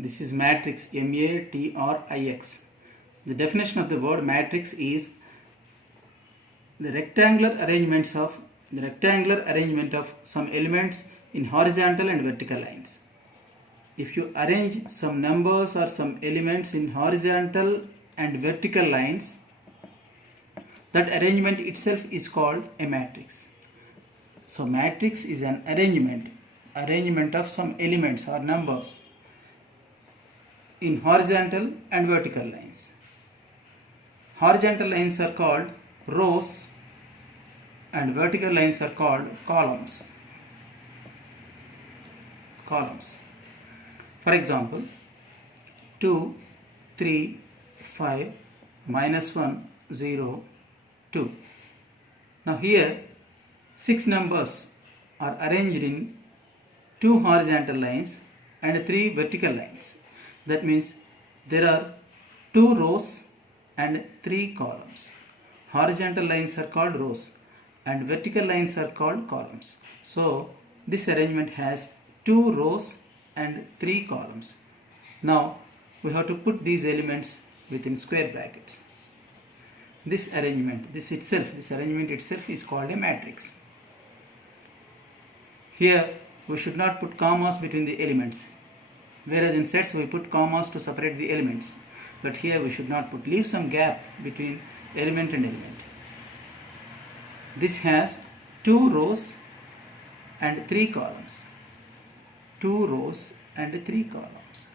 This is matrix, matrix. The definition of the word matrix is the rectangular arrangement of some elements in horizontal and vertical lines. If you arrange some numbers or some elements in horizontal and vertical lines, that arrangement itself is called a matrix. So matrix is an arrangement of some elements or numbers in horizontal and vertical lines. Horizontal lines are called rows and vertical lines are called columns. For example, 2, 3, 5, -1, 0, 2. Now here 6 numbers are arranged in 2 horizontal lines and 3 vertical lines. That means there are 2 rows and 3 columns. Horizontal lines are called rows and vertical lines are called columns. So this arrangement has 2 rows and 3 columns. Now we have to put these elements within square brackets. This arrangement itself is called a matrix. Here we should not put commas between the elements, whereas in sets we put commas to separate the elements, but here we should not leave some gap between element and element. This has 2 rows and 3 columns. 2 rows and 3 columns.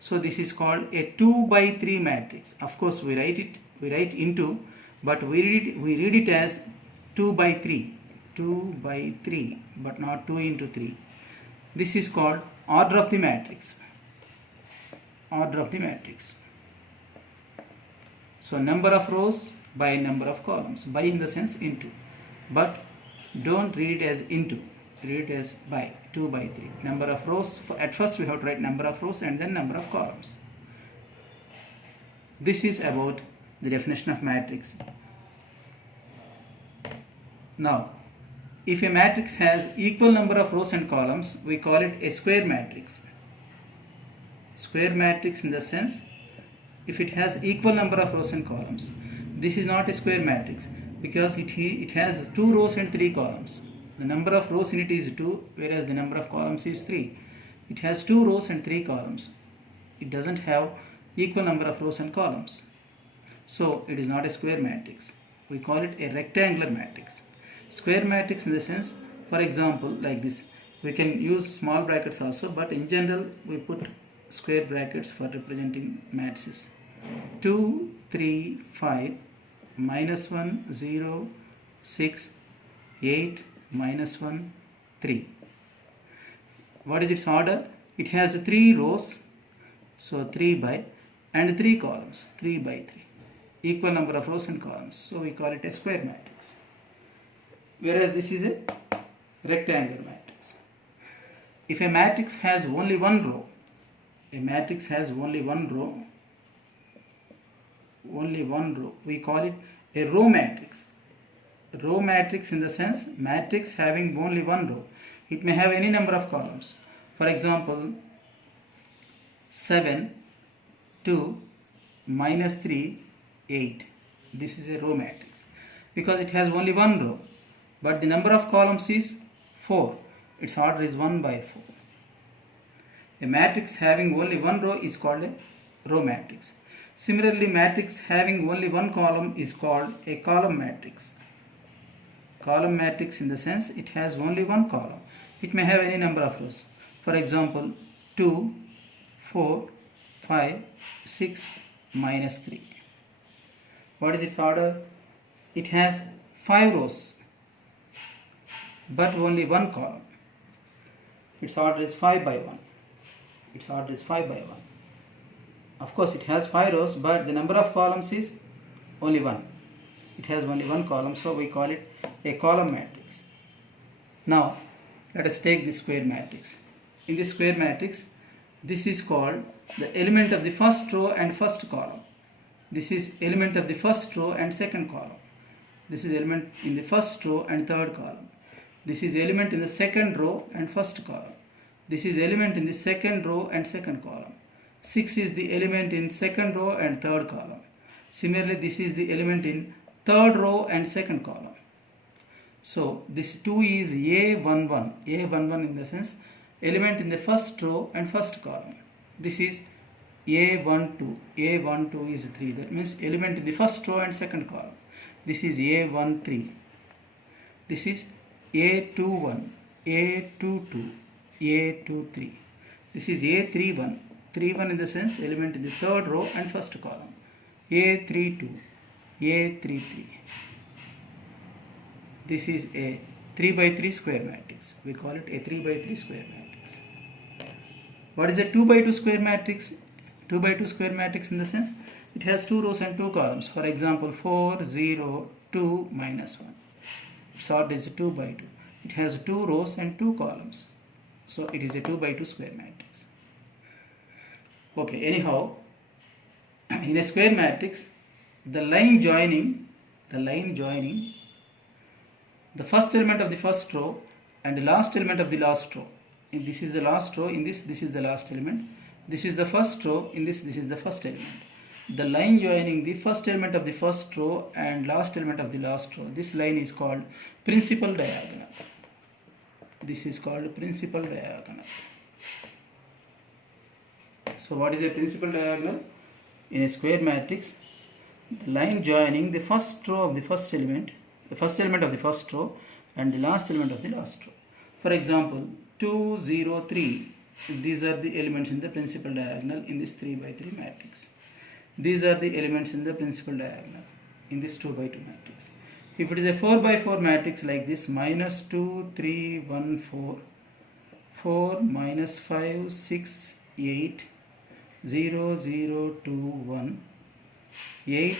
So this is called a 2 by 3 matrix. Of course we write into, but we read it as 2 by 3. 2 by 3, but not 2 into 3. This is called order of the matrix. So number of rows by number of columns. By in the sense into. But don't read it as into. Read it as by. 2 by 3. Number of rows. At first we have to write number of rows and then number of columns. This is about the definition of matrix. Now, if a matrix has equal number of rows and columns, we call it a square matrix. Square matrix in the sense, if it has equal number of rows and columns. This is not a square matrix because it has 2 rows and 3 columns. The number of rows in it is 2, whereas the number of columns is 3. It has 2 rows and 3 columns. It doesn't have equal number of rows and columns. So it is not a square matrix. We call it a rectangular matrix. Square matrix in the sense, for example, like this. We can use small brackets also, but in general we put square brackets for representing matrices. 2, 3, 5, -1, 0, 6, 8, -1, 3. What is its order? It has 3 rows, so 3 by, and 3 columns, 3 by 3. Equal number of rows and columns, so we call it a square matrix. Whereas this is a rectangular matrix. If a matrix has only one row, we call it a row matrix. Row matrix in the sense, matrix having only one row. It may have any number of columns. For example, 7, 2, -3, 8. This is a row matrix because it has only one row, but the number of columns is 4. Its order is 1 by 4. A matrix having only one row is called a row matrix. Similarly, matrix having only one column is called a column matrix. Column matrix in the sense it has only one column. It may have any number of rows. For example, 2, 4, 5, 6, -3. What is its order? It has 5 rows, but only one column. Its order is 5 by 1. Of course, it has 5 rows, but the number of columns is only 1. It has only one column, so we call it a column matrix. Now, let us take this square matrix. In this square matrix, this is called the element of the first row and first column. This is element of the first row and second column. This is element in the first row and third column. This is element in the second row and first column. This is element in the second row and second column. 6 is the element in second row and third column. Similarly, this is the element in third row and second column. So this 2 is A11. A11 in the sense element in the first row and first column. This is A12. A12 is 3. That means element in the first row and second column. This is A13. This is A21, A22, A23. This is A31. 31 in the sense element in the third row and first column. A32, A33. This is a 3 by 3 square matrix. We call it a 3 by 3 square matrix. What is a 2 by 2 square matrix? 2 by 2 square matrix in the sense it has 2 rows and 2 columns. For example, 4, 0, 2, minus 1. Its order is 2 by 2. It has 2 rows and 2 columns. So it is a 2 by 2 square matrix. Okay, anyhow, in a square matrix, the line joining the first element of the first row and the last element of the last row. In this is the last row, in this is the last element. This is the first row, in this is the first element. The line joining the first element of the first row and last element of the last row, this line is called principal diagonal. This is called principal diagonal. So what is a principal diagonal? In a square matrix, the line joining the first row of the first element of the first row and the last element of the last row. For example, 2, 0, 3. These are the elements in the principal diagonal in this 3 by 3 matrix. These are the elements in the principal diagonal in this 2 by 2 matrix. If it is a 4 by 4 matrix like this, minus 2, 3, 1, 4, 4, minus 5, 6, 8, 0, 0, 2, 1, 8,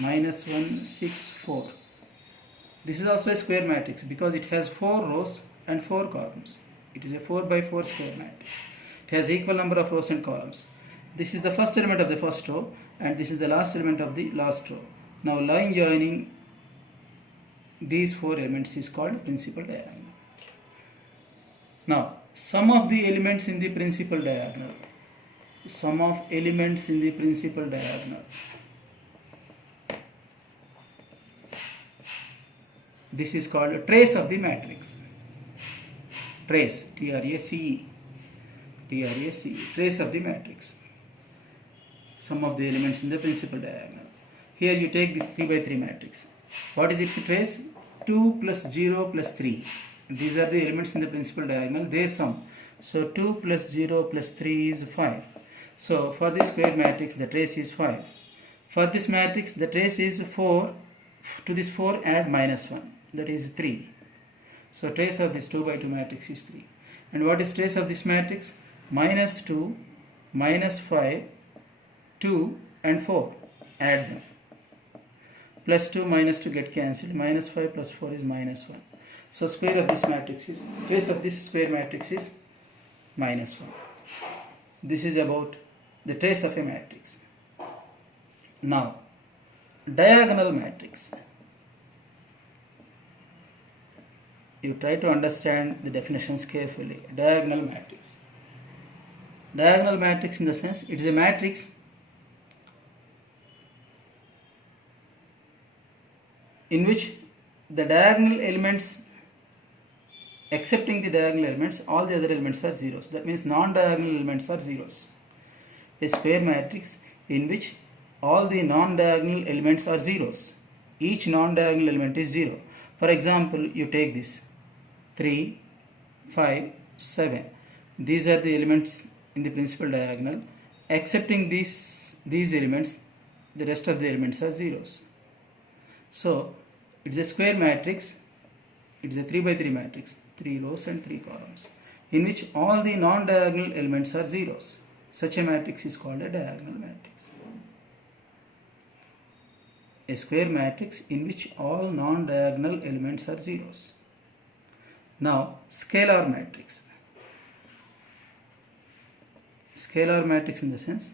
minus 1, 6, 4. This is also a square matrix because it has 4 rows and 4 columns. It is a 4 by 4 square matrix. It has equal number of rows and columns. This is the first element of the first row and this is the last element of the last row. Now line joining these 4 elements is called principal diagonal. Now sum of the elements in the principal diagonal. Sum of elements in the principal diagonal. This is called a trace of the matrix. Trace, T-R-A-C-E. T-R-A-C-E. Trace of the matrix. Sum of the elements in the principal diagonal. Here you take this 3 by 3 matrix. What is its trace? 2 plus 0 plus 3. These are the elements in the principal diagonal. They sum. So 2 plus 0 plus 3 is 5. So for this square matrix the trace is 5. For this matrix the trace is 4. To this 4 add minus 1. That is 3. So trace of this 2 by 2 matrix is 3. And what is trace of this matrix? Minus 2, minus 5, 2 and 4. Add them. Plus 2 minus 2 get cancelled. Minus 5 plus 4 is minus 1. So square of this matrix is, trace of this square matrix is minus 1. This is about the trace of a matrix. Now, diagonal matrix. You try to understand the definitions carefully. Diagonal matrix. Diagonal matrix in the sense it is a matrix in which the diagonal elements, excepting the diagonal elements, all the other elements are zeros. That means non-diagonal elements are zeros. A square matrix in which all the non-diagonal elements are zeros. Each non-diagonal element is 0. For example, you take this 3, 5, 7. These are the elements in the principal diagonal. Excepting these elements, the rest of the elements are zeros. So it is a square matrix. It is a 3 by 3 matrix, 3 rows and 3 columns, in which all the non-diagonal elements are zeros. Such a matrix is called a diagonal matrix. A square matrix in which all non-diagonal elements are zeros. Now, scalar matrix. Scalar matrix in the sense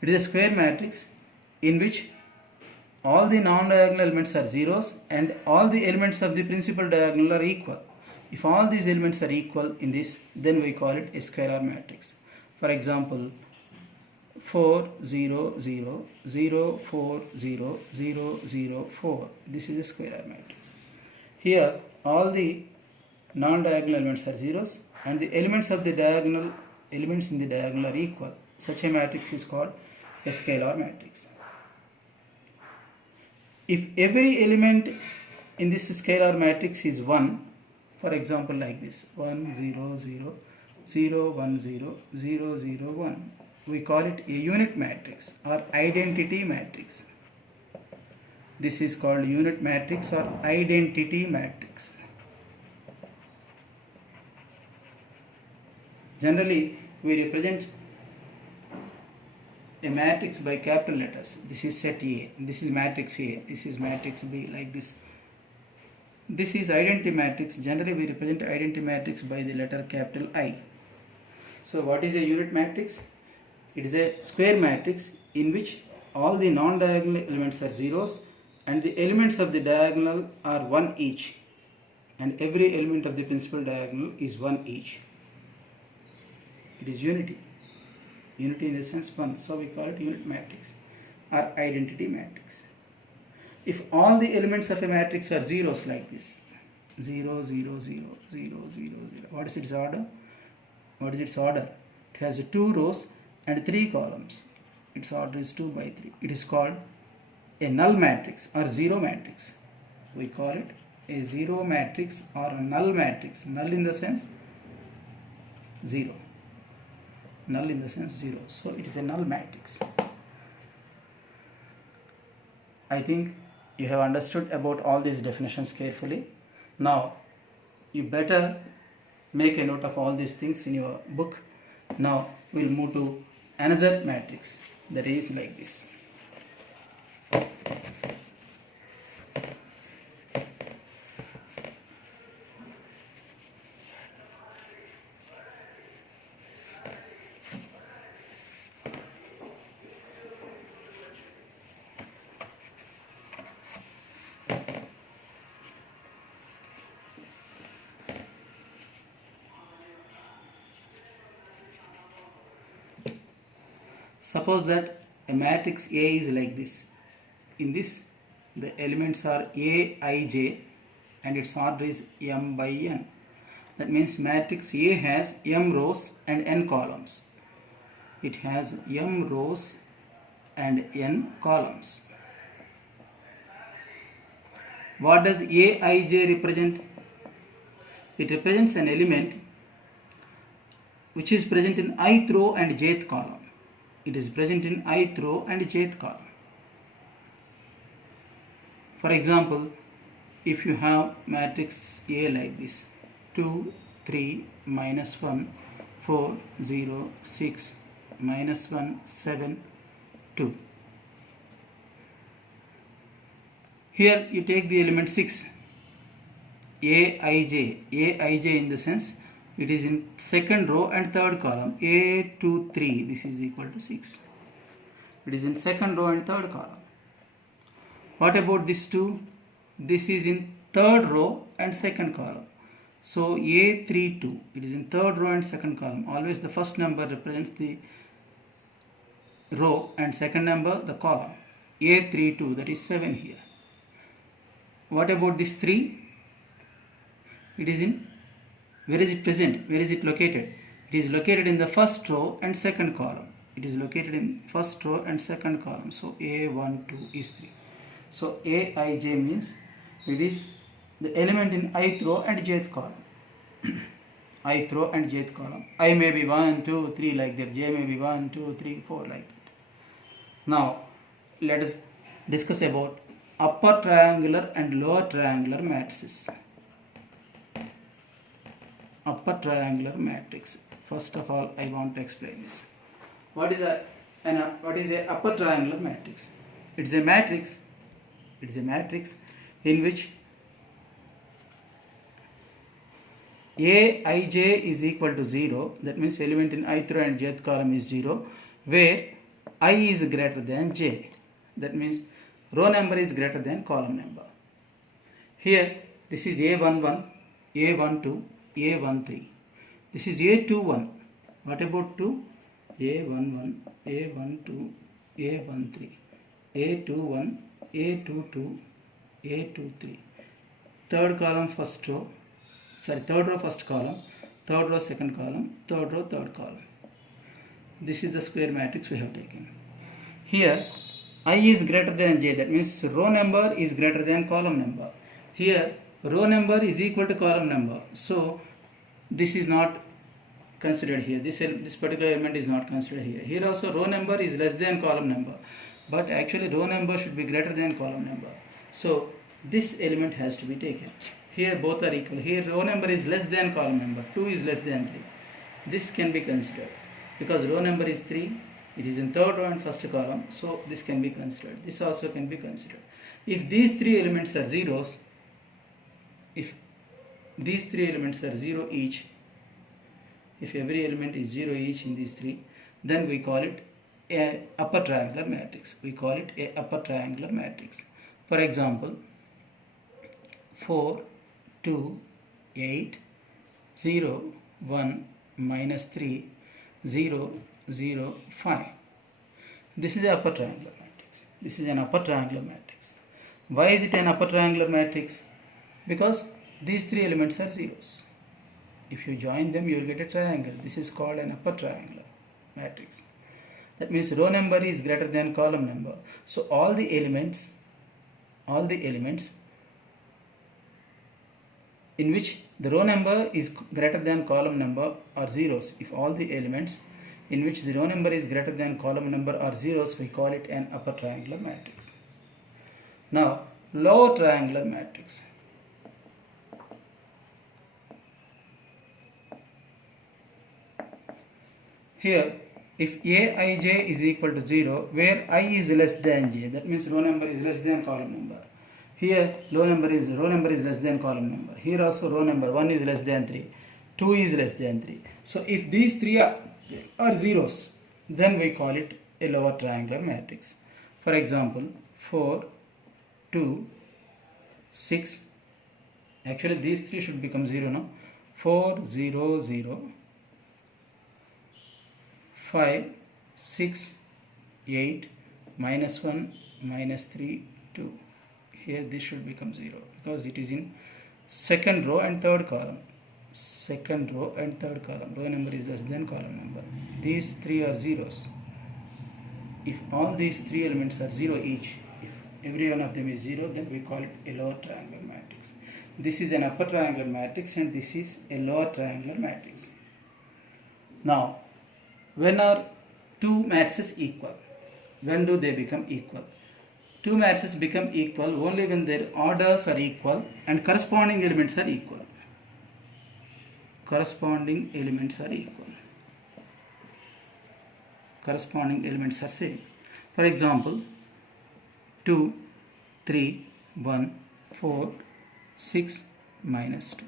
it is a square matrix in which all the non-diagonal elements are zeros and all the elements of the principal diagonal are equal. If all these elements are equal in this, then we call it a scalar matrix. For example, 4 0 0 0 4 0 0 0 4. This is a square matrix. Here all the non-diagonal elements are zeros and the elements of the diagonal elements in the diagonal are equal. Such a matrix is called a scalar matrix. If every element in this scalar matrix is 1, for example like this 1 0 0 0 1 0 0 0 1, we call it a unit matrix or identity matrix. This is called unit matrix or identity matrix. Generally, we represent a matrix by capital letters. This is set A, this is matrix A, this is matrix B, like this. This is identity matrix. Generally, we represent identity matrix by the letter capital I. So, what is a unit matrix? It is a square matrix in which all the non-diagonal elements are zeros and the elements of the diagonal are 1 each, and every element of the principal diagonal is 1 each. It is unity. Unity in the sense 1. So we call it unit matrix or identity matrix. If all the elements of a matrix are zeros like this, 0 0 0 0 0 0, what is its order? What is its order? It has 2 rows and 3 columns. Its order is 2 by 3. It is called a null matrix or zero matrix. We call it a zero matrix or a null matrix. Null in the sense 0. Null in the sense 0. So it is a null matrix. I think you have understood about all these definitions carefully. Now you better make a note of all these things in your book. Now we'll move to another matrix that is like this. Suppose that a matrix A is like this. In this, the elements are A, I, J, and its order is m by n. That means matrix A has m rows and n columns. It has m rows and n columns. What does A, I, J represent? It represents an element which is present in ith row and jth column. It is present in ith row and jth column. For example, if you have matrix A like this, 2, 3, minus 1, 4, 0, 6, minus 1, 7, 2. Here you take the element 6, Aij. Aij in the sense it is in second row and third column. A 2 3, this is equal to 6. It is in second row and third column. What about this 2? This is in third row and second column. So A 3 2, it is in third row and second column. Always the first number represents the row and second number the column. A 3 2, that is 7 here. What about this 3? It is in, where is it present? Where is it located? It is located in the first row and second column. It is located in first row and second column. So A1 2 is 3. So Aij means it is the element in ith row and jth column. Ith row and jth column. I may be 1 2 3 like that. J may be 1 2 3 4 like that. Now let us discuss about upper triangular and lower triangular matrices. Upper triangular matrix. First of all, I want to explain this. What is a upper triangular matrix? It is a matrix. It is a matrix in which Aij is equal to 0. That means element in ith row and jth column is 0, where I is greater than j. That means row number is greater than column number. Here this is A11, A12, A13. This is A21. What about 2? A11, A12, A13, A21, A22, A23. Third column first row, third row first column, third row second column, third row third column. This is the square matrix we have taken. Here I is greater than j, that means row number is greater than column number. Here row number is equal to column number, so this is not considered here. This particular element is not considered here. Here also row number is less than column number, but actually row number should be greater than column number. So this element has to be taken. Here both are equal. Here row number is less than column number. 2 is less than 3. This can be considered because row number is 3. It is in third row and first column. So this can be considered. This also can be considered. If these three elements are zeros, if these three elements are 0 each, if every element is 0 each in these three, then we call it a upper triangular matrix. We call it a upper triangular matrix. For example, 4, 2, 8, 0, 1, minus 3, 0, 0, 5. This is an upper triangular matrix. This is an upper triangular matrix. Why is it an upper triangular matrix? Because these three elements are zeros. If you join them, you will get a triangle. This is called an upper triangular matrix. That means row number is greater than column number. So all the elements in which the row number is greater than column number are zeros. If all the elements in which the row number is greater than column number are zeros, we call it an upper triangular matrix. Now, lower triangular matrix. Here, if Aij is equal to 0, where I is less than j, that means row number is less than column number. Here, row number is less than column number. Here also row number 1 is less than 3, 2 is less than 3. So if these three are zeros, then we call it a lower triangular matrix. For example, 4, 2, 6. Actually, these three should become 0 now. 4, 0, 0. 5, 6, 8, minus 1, minus 3, 2. Here this should become 0 because it is in second row and third column. Second row and third column. Row number is less than column number. These three are zeros. If all these three elements are 0 each, if every one of them is 0, then we call it a lower triangular matrix. This is an upper triangular matrix and this is a lower triangular matrix. Now, when are two matrices equal? When do they become equal? Two matrices become equal only when their orders are equal and corresponding elements are equal. Corresponding elements are equal. Corresponding elements are same. For example, 2, 3, 1, 4, 6, minus 2.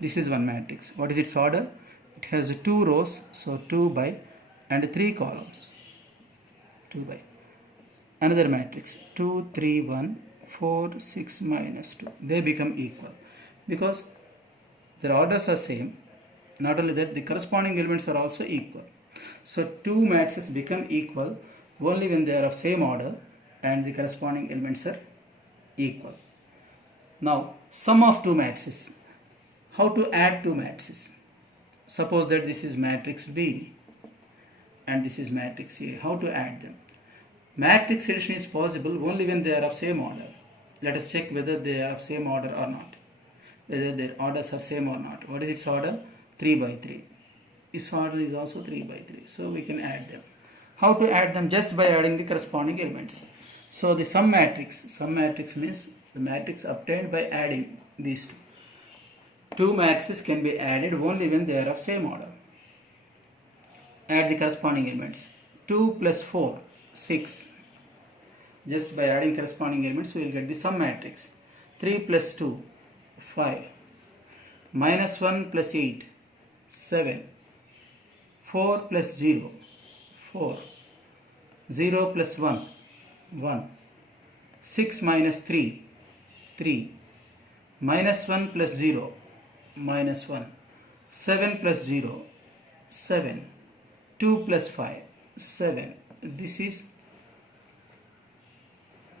This is one matrix. What is its order? It has 2 rows, so 2 by and 3 columns. 2 by. Another matrix, 2, 3, 1, 4, 6, minus 2. They become equal because their orders are same. Not only that, the corresponding elements are also equal. So two matrices become equal only when they are of same order and the corresponding elements are equal. Now, sum of two matrices. How to add two matrices? Suppose that this is matrix B and this is matrix A. How to add them? Matrix addition is possible only when they are of same order. Let us check whether they are of same order or not. Whether their orders are same or not. What is its order? 3 by 3. This order is also 3 by 3. So we can add them. How to add them? Just by adding the corresponding elements. So the sum matrix means the matrix obtained by adding these two. Two matrices can be added only when they are of same order. Add the corresponding elements. 2 plus 4, 6. Just by adding corresponding elements, we will get the sum matrix. 3 plus 2, 5. Minus 1 plus 8, 7. 4 plus 0, 4. 0 plus 1, 1. 6 minus 3, 3. Minus 1 plus 0, minus 1. 7 plus 0, 7. 2 plus 5, 7. This is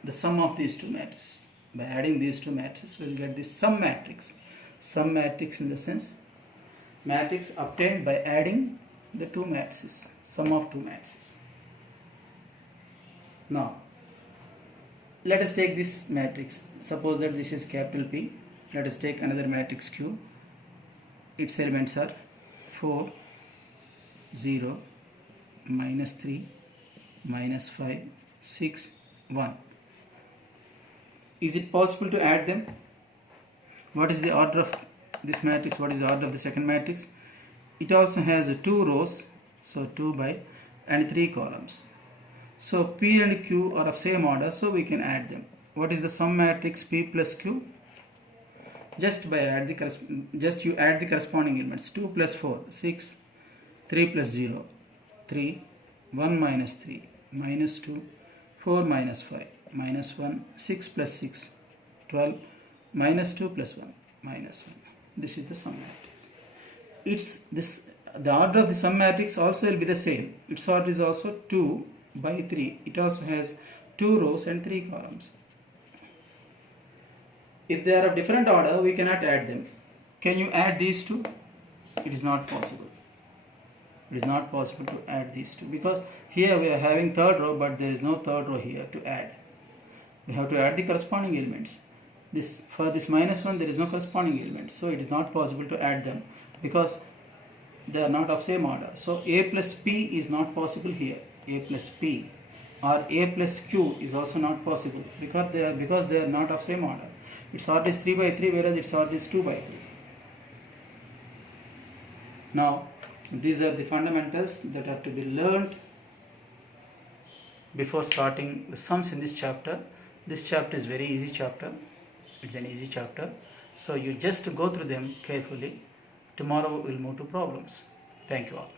the sum of these two matrices. By adding these two matrices, we will get the sum matrix. Sum matrix in the sense matrix obtained by adding the two matrices, sum of two matrices. Now, let us take this matrix. Suppose that this is capital P. Let us take another matrix Q. Its elements are 4, 0, minus 3, minus 5, 6, 1. Is it possible to add them? What is the order of this matrix? What is the order of the second matrix? It also has 2 rows, so 2 by and 3 columns. So P and Q are of same order, so we can add them. What is the sum matrix P plus Q? You add the corresponding elements. 2 plus 4, 6, 3 plus 0, 3, 1 minus 3, minus 2, 4 minus 5, minus 1, 6 plus 6, 12, minus 2 plus 1, minus 1. This is the sum matrix. The order of the sum matrix also will be the same. Its order is also 2 by 3. It also has 2 rows and 3 columns. If they are of different order, we cannot add them. Can you add these two? It is not possible. It is not possible to add these two because here we are having third row, but there is no third row here to add. We have to add the corresponding elements. For this minus 1, there is no corresponding element, so it is not possible to add them because they are not of same order. So A plus P is not possible here. A plus P or A plus Q is also not possible because they are not of same order. Its order is 3 by 3, whereas its order is 2 by 3. Now, these are the fundamentals that are to be learned before starting the sums in this chapter. This chapter is very easy chapter. It's an easy chapter. So you just go through them carefully. Tomorrow we'll move to problems. Thank you all.